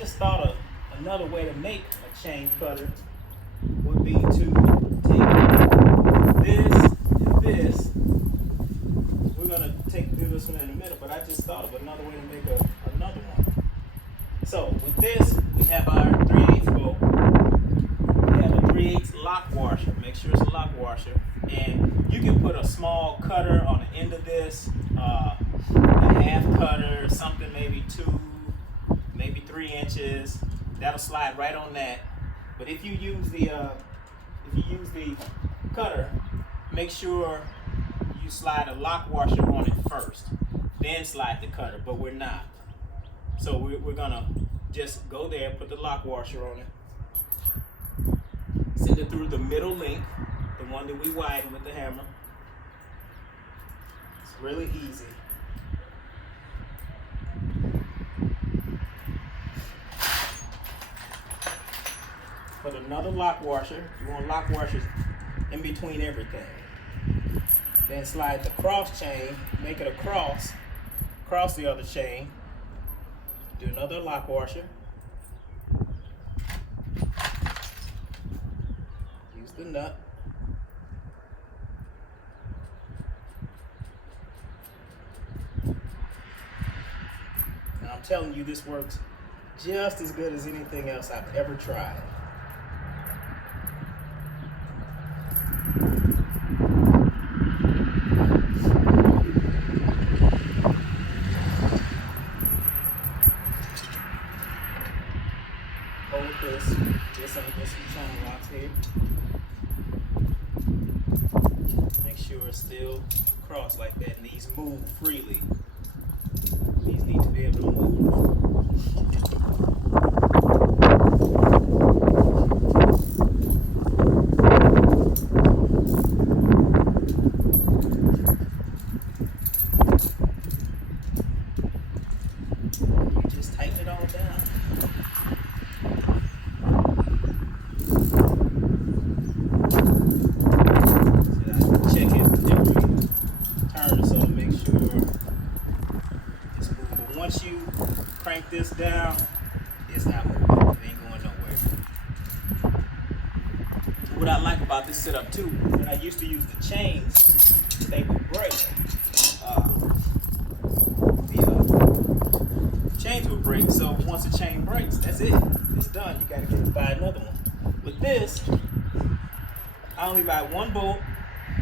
just thought of another way to make a chain cutter would be to take this and this. We're gonna do this one in a minute, but I just thought of another way to make another one. So with this, we have our 3/8 bolt. We have a 3/8 lock washer. Make sure it's a lock washer. And you can put a small cutter on the end of this, a half cutter, something maybe 2, maybe 3 inches. That'll slide right on that. But if you use the cutter, make sure you slide a lock washer on it first, then slide the cutter. But we're not. So we're gonna just go there, put the lock washer on it, send it through the middle link, the one that we widen with the hammer. It's really easy. Put another lock washer. You want lock washers in between everything. Then slide the cross chain, make it a cross, across the other chain. Do another lock washer. Use the nut. Now I'm telling you, this works just as good as anything else I've ever tried. Hold this under this channel locks here. Make sure it's still crossed like that, and these move freely. These need to be able to move. You just tighten it all down. Once you crank this down, it's not moving. It ain't going nowhere. What I like about this setup too, when I used to use the chains, they would break. The chains would break. So once the chain breaks, that's it. It's done. You gotta buy another one. With this, I only buy one bolt,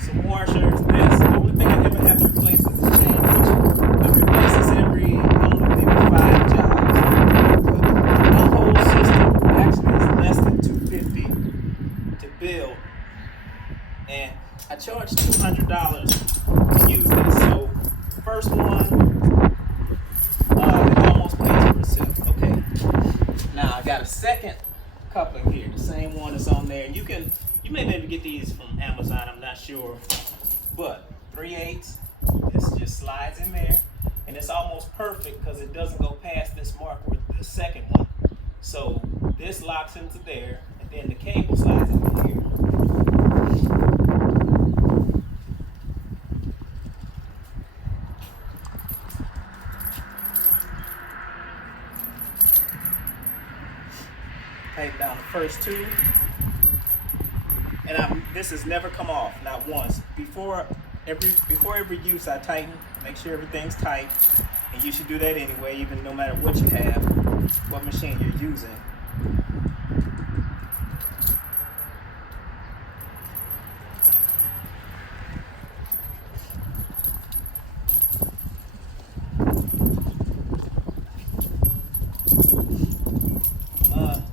some washers, this. The only thing I ever have to replace is the chain, which I replace this every, I don't know, maybe 5 jobs. But my whole system actually is less than $250 to build, and I charge $200 to use this. So first one, it almost pays for itself. Okay. Now I got a second coupling here, the same one that's on there, and you may be able to get these from Amazon, I'm not sure, but 3/8, this just slides in there, and it's almost perfect because it doesn't go past this mark with the second one. So this locks into there, and then the cable slides into here. Tighten down the first two. And this has never come off, not once. Before every use, I tighten, make sure everything's tight, and you should do that anyway, even no matter what you have, what machine you're using.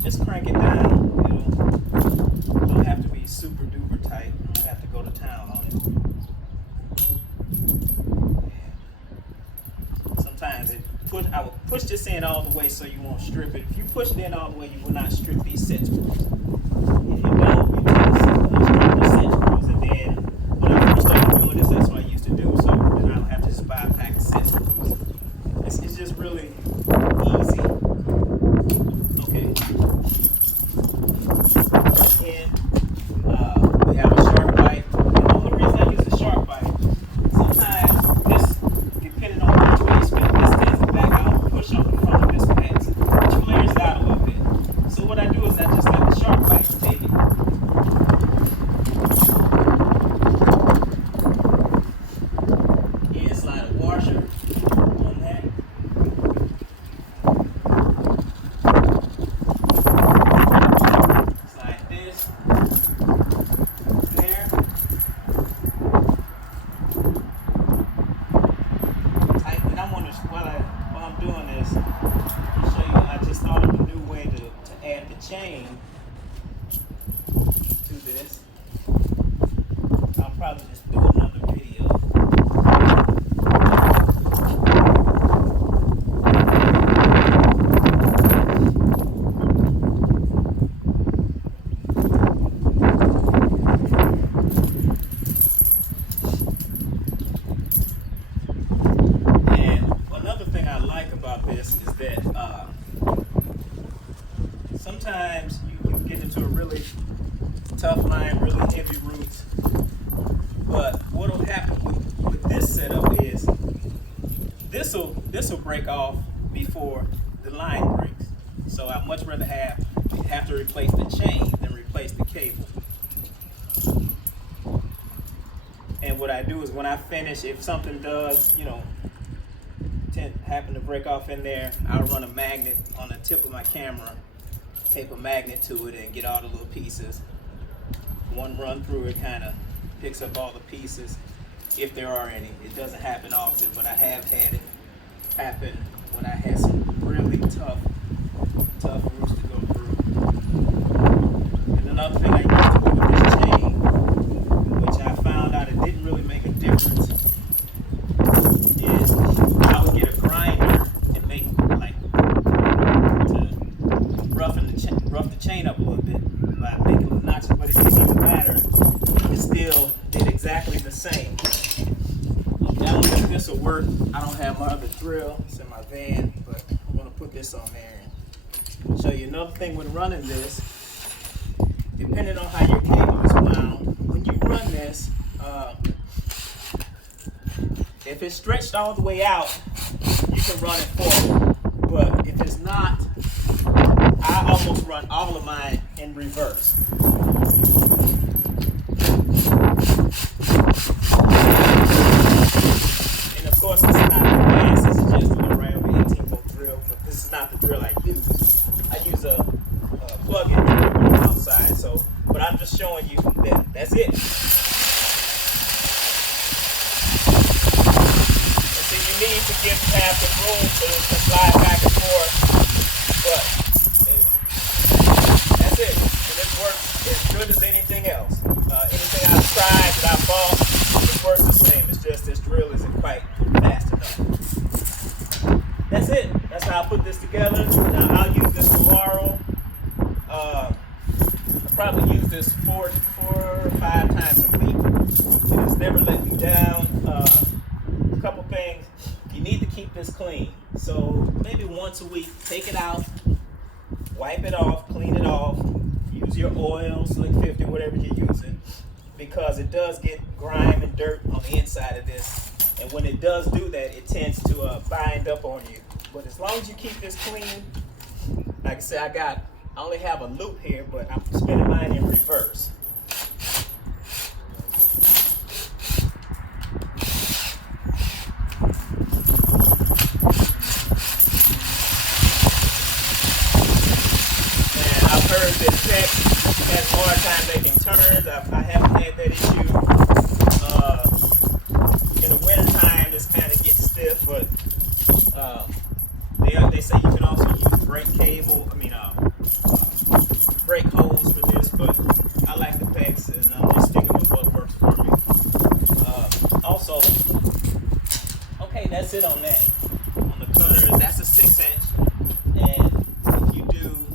Just crank it down. It don't have to be super duper tight. You don't have to go to town on it. Sometimes I will push this in all the way so you won't strip it. If you push it in all the way, you will not strip these set screws. If you don't, you take the set screws, and then when I first started doing this, that's what I used to do. So then I don't have to just buy a pack of set screws. It's just really easy. Okay. And we have a sharp bite. And the only reason I use a sharp bite, sometimes this, depending on which way you spin, this tends to back out and push up in front of this fence, which flares out chain to this, I'll probably just do another video. And another thing I like about this is that sometimes you get into a really tough line, really heavy roots. But what will happen with this setup is this will break off before the line breaks. So I'd much rather have to replace the chain than replace the cable. And what I do is when I finish, if something does, happen to break off in there, I'll run a magnet on the tip of my camera, tape a magnet to it, and get all the little pieces. One run through it kind of picks up all the pieces, if there are any. It doesn't happen often, but I have had it happen when I had some really tough roots to go through. And another thing I used to do with this chain, which I found out it didn't really make a difference, is I would get a grinder and make rough the chain up a little bit by making little notches, but it didn't even matter. It still did exactly the same. I don't know if this will work. I don't have my other drill. It's in my van, but I'm going to put this on there and show you another thing when running this. Depending on how your cable is wound, when you run this, if it's stretched all the way out, you can run it forward. But if it's not, I almost run all of mine in reverse. And of course, this is not advanced. This is just a regular 18-volt drill, but this is not the drill I use. I use a plug-in drill outside. But I'm just showing you that that's it. And so you need to have the room to slide back and forth, but that's it. And it works as good as anything else. Anything I've tried that I bought, it works the same. It's just this drill isn't quite fast enough. That's it. That's how I put this together. Now I'll use this tomorrow. I'll probably use this four or 5 times a week. It has never let me down. A couple things. You need to keep this clean. So maybe once a week, take it out, wipe it off, clean it off, use your oil, Slick 50, whatever you're using, because it does get grime and dirt on the inside of this. And when it does do that, it tends to bind up on you. But as long as you keep this clean, like I said, I only have a loop here, but I'm spinning mine in reverse. Heard that tech has more time they can turn. I haven't had that issue. In the winter time, this kind of gets stiff, but they say you can also use brake hose for this, but I like the pecs, and I'm just sticking with what works for me. Also, okay, that's it on that. On the cutters, that's a 6-inch, and if you do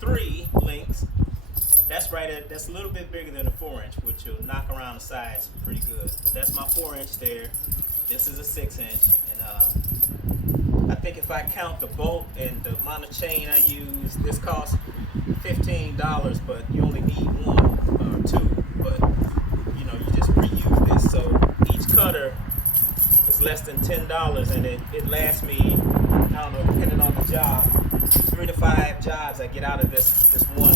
3 links, that's a little bit bigger than a 4-inch, which will knock around the sides pretty good. But that's my 4-inch there. This is a 6-inch, and I think if I count the bolt and the amount of chain I use, this costs $15, but you only need 1 or 2. But you just reuse this. So each cutter is less than $10, and it lasts me, I don't know, depending on the job, 3 to 5 jobs I get out of this one